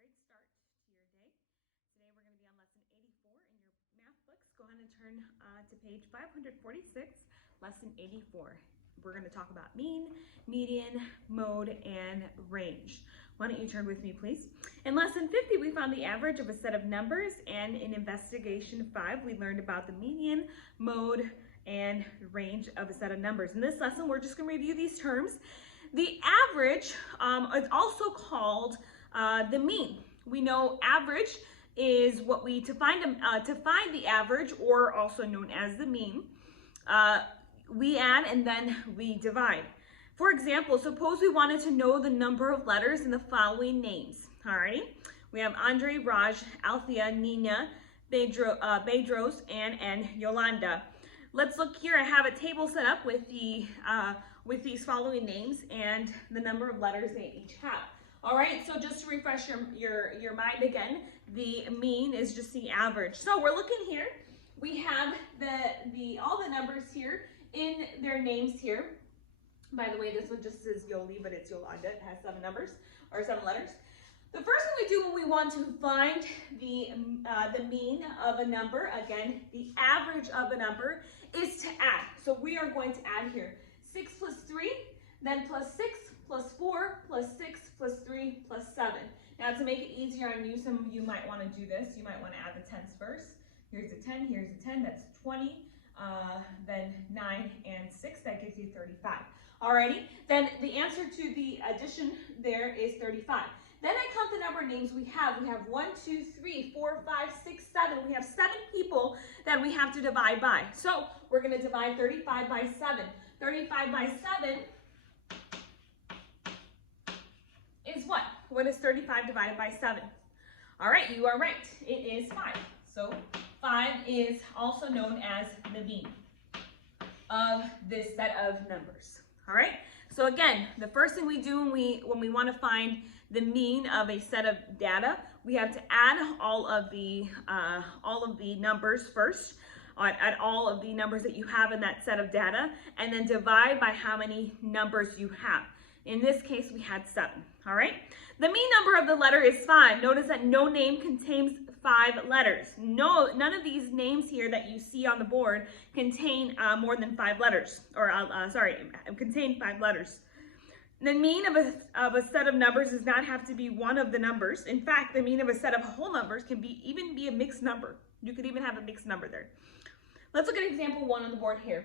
great start to your day. Today we're going to be on lesson 84 in your math books. Go ahead and turn to page 546, lesson 84. We're going to talk about mean, median, mode, and range. Why don't you turn with me, please? In lesson 50, we found the average of a set of numbers, and in investigation 5, we learned about the median, mode, and range of a set of numbers. In this lesson, we're just going to review these terms. The average is also called the mean. We know average is what we, to find the average, or also known as the mean, we add and then we divide. For example, suppose we wanted to know the number of letters in the following names. Alrighty, we have Andre, Raj, Althea, Nina, Bedros, and Yolanda. Let's look here. I have a table set up with these following names and the number of letters they each have. All right, so just to refresh your mind again, the mean is just the average. So we're looking here. We have all the numbers here in their names here. By the way, this one just says Yoli, but it's Yolanda. It has 7 numbers or 7 letters. The first thing we do when we want to find the mean of a number, again, the average of a number, is to add. So we are going to add here 6 plus 3, then plus 6, plus 4, plus 6, plus 3, plus 7. Now to make it easier on you, some of you might want to do this. You might want to add the tens first. Here's a 10, here's a 10, that's 20. Then 9 and 6, that gives you 35. Alrighty, then the answer to the addition there is 35. Then I count the number of names we have. We have 1, 2, 3, 4, 5, 6, 7. We have 7 people that we have to divide by. So we're going to divide 35 by 7. 35 by 7 is what? What is 35 divided by 7? All right, you are right. It is 5. So 5 is also known as the mean of this set of numbers. All right. So again, the first thing we do when we want to find the mean of a set of data, we have to add all of the numbers first. Add all of the numbers that you have in that set of data, and then divide by how many numbers you have. In this case, we had 7. All right. The mean number of the letter is 5. Notice that no name contains 5 letters. None of these names here that you see on the board contain more than 5 letters, or contain 5 letters. The mean of a set of numbers does not have to be one of the numbers. In fact, the mean of a set of whole numbers can even be a mixed number. You could even have a mixed number there. Let's look at example 1 on the board here.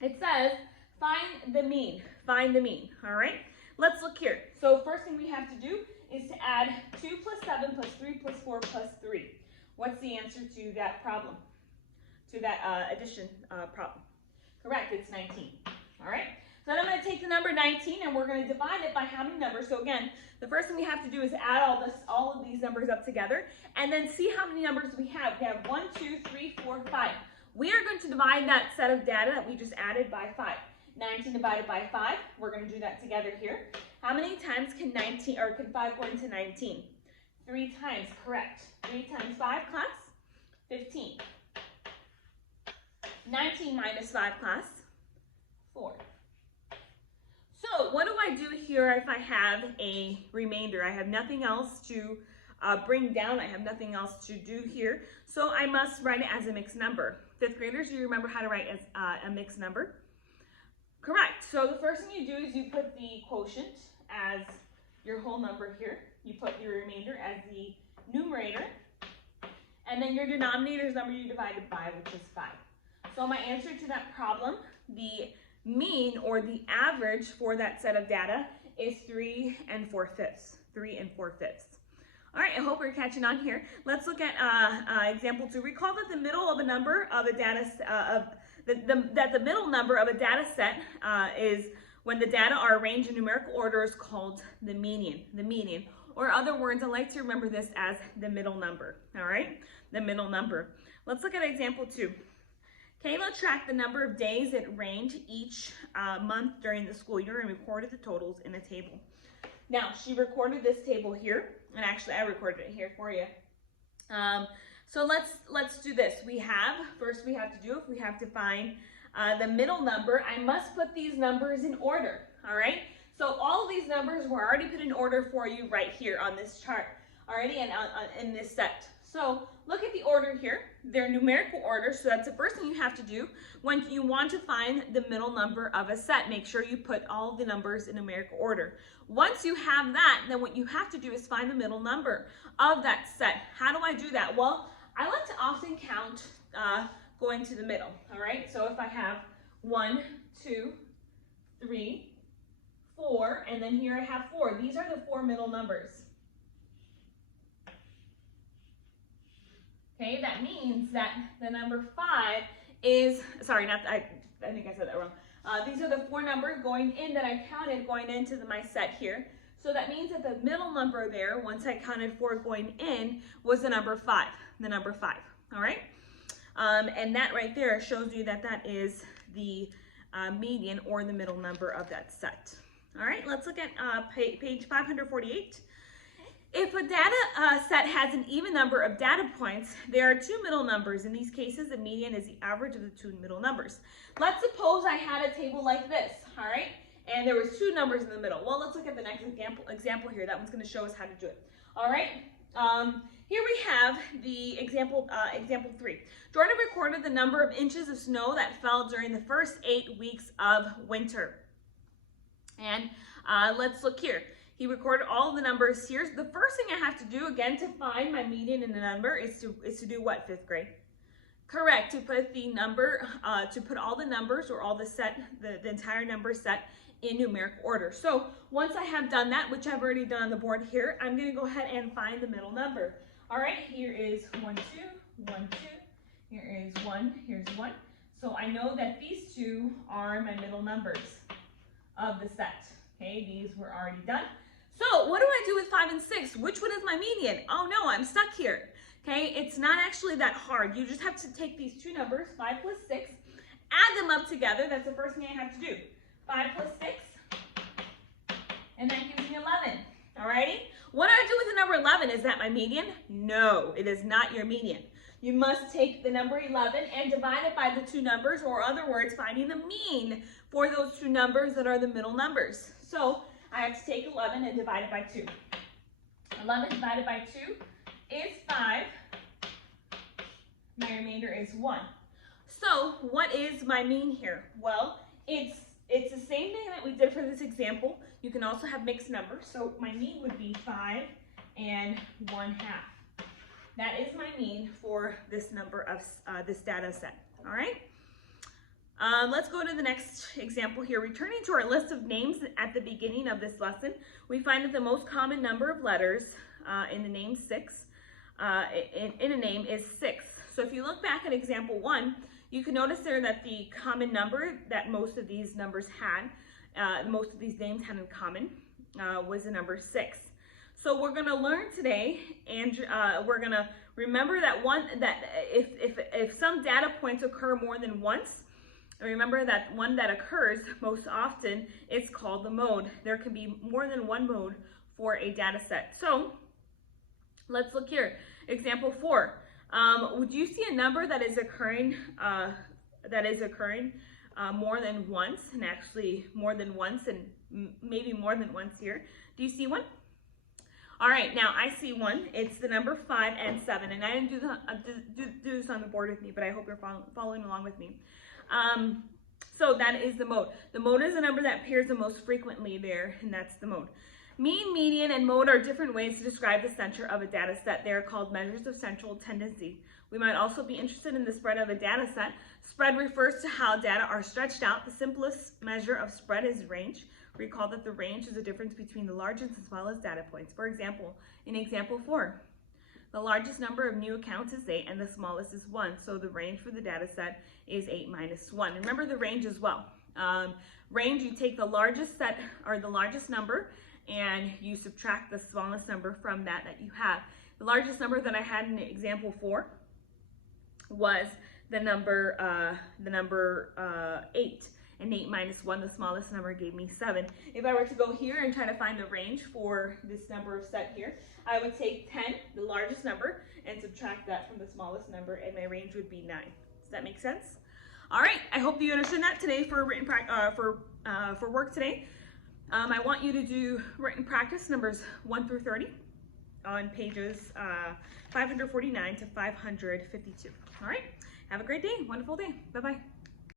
It says, find the mean. Find the mean. All right. Let's look here. So first thing we have to do is to add 2 plus 7 plus 3 plus 4 plus 3. What's the answer to that problem? To that addition problem? Correct, it's 19. All right. So then I'm going to take the number 19 and we're going to divide it by how many numbers? So again, the first thing we have to do is add all of these numbers up together and then see how many numbers we have. We have 1, 2, 3, 4, 5. We are going to divide that set of data that we just added by 5. 19 divided by 5, we're going to do that together here. How many times can 5 go into 19? 3 times, correct. 3 times 5, class? 15. 19 minus 5, class? 4. So what do I do here if I have a remainder? I have nothing else to bring down. I have nothing else to do here. So I must write it as a mixed number. 5th graders, do you remember how to write as a mixed number? Correct. So the first thing you do is you put the quotient as your whole number here. You put your remainder as the numerator. And then your denominator's number you divided by, which is 5. So my answer to that problem, the mean or the average for that set of data is 3 4/5. 3 4/5. All right, I hope we're catching on here. Let's look at example 2. Recall that the middle of a number of a data that the middle number of a data set is when the data are arranged in numerical order is called the median. The median, or other words, I like to remember this as the middle number. All right, the middle number. Let's look at example 2. Kayla tracked the number of days it rained each month during the school year and recorded the totals in a table. Now, she recorded this table here, and actually I recorded it here for you. So let's do this. First we have to find the middle number. I must put these numbers in order, all right? So all of these numbers were already put in order for you right here on this chart. already, and in this set. So look at the order here. They're numerical order, so that's the first thing you have to do when you want to find the middle number of a set. Make sure you put all the numbers in numerical order. Once you have that, then what you have to do is find the middle number of that set. How do I do that? Well, I like to often count going to the middle, all right? So if I have 1, 2, 3, 4, and then here I have 4. These are the 4 middle numbers. Okay, that means that the number 5 is, sorry, I think I said that wrong. These are the 4 numbers going in that I counted going into my set here. So that means that the middle number there, once I counted 4 going in, was the number 5, all right? And that right there shows you that that is the median or the middle number of that set. All right, let's look at page 548. If a data set has an even number of data points, there are 2 middle numbers. In these cases, the median is the average of the 2 middle numbers. Let's suppose I had a table like this, all right? And there was 2 numbers in the middle. Well, let's look at the next example here. That one's going to show us how to do it. All right. Here we have the example 3. Jordan recorded the number of inches of snow that fell during the first 8 weeks of winter. And let's look here. He recorded all the numbers here. The first thing I have to do, again, to find my median in the number is to do what, 5th grade? Correct, to put the number, to put all the numbers or all the set, the entire number set in numeric order. So once I have done that, which I've already done on the board here, I'm going to go ahead and find the middle number. All right, here is 1, 2, 1, 2. Here is 1, here's 1. So I know that these 2 are my middle numbers of the set. Okay, these were already done. So what do I do with 5 and 6? Which one is my median? Oh no, I'm stuck here. Okay, it's not actually that hard. You just have to take these 2 numbers, 5 plus 6, add them up together. That's the first thing I have to do. 5 plus 6, and that gives me 11. Alrighty? What do I do with the number 11? Is that my median? No, it is not your median. You must take the number 11 and divide it by the 2 numbers, or other words, finding the mean for those 2 numbers that are the middle numbers. So I have to take 11 and divide it by 2. 11 divided by 2 is 5. My remainder is 1. So what is my mean here? Well, it's the same thing that we did for this example. You can also have mixed numbers. So my mean would be 5 and 1/2. That is my mean for this number of this data set. All right. Let's go to the next example here. Returning to our list of names at the beginning of this lesson, we find that the most common number of letters in the name 6, in a name is 6. So if you look back at example 1, you can notice there that the common number that most of these numbers had, most of these names had in common, was the number 6. So we're going to learn today, and we're going to remember that if some data points occur more than once, remember that one that occurs most often is called the mode. There can be more than one mode for a data set. So let's look here. Example 4. Would you see a number that is occurring more than once, and actually more than once, and maybe more than once here? Do you see one? All right, now I see one. It's the number 5 and 7, and I didn't do this on the board with me, but I hope you're following along with me. So that is the mode. The mode is the number that appears the most frequently there, and that's the mode. Mean, median, and mode are different ways to describe the center of a data set. They are called measures of central tendency. We might also be interested in the spread of a data set. Spread refers to how data are stretched out. The simplest measure of spread is range. Recall that the range is the difference between the largest and smallest data points. For example, in example 4, the largest number of new accounts is 8 and the smallest is 1. So the range for the data set is 8 minus 1. Remember the range as well. Range, you take the largest set or the largest number and you subtract the smallest number from that you have. The largest number that I had in example 4 was the number 8. And 8 minus 1, the smallest number, gave me 7. If I were to go here and try to find the range for this number of set here, I would take 10, the largest number, and subtract that from the smallest number, and my range would be 9. Does that make sense? All right, I hope you understood that today for written for work today. I want you to do written practice numbers 1 through 30. on pages 549 to 552. All right, have a great day, wonderful day. Bye-bye.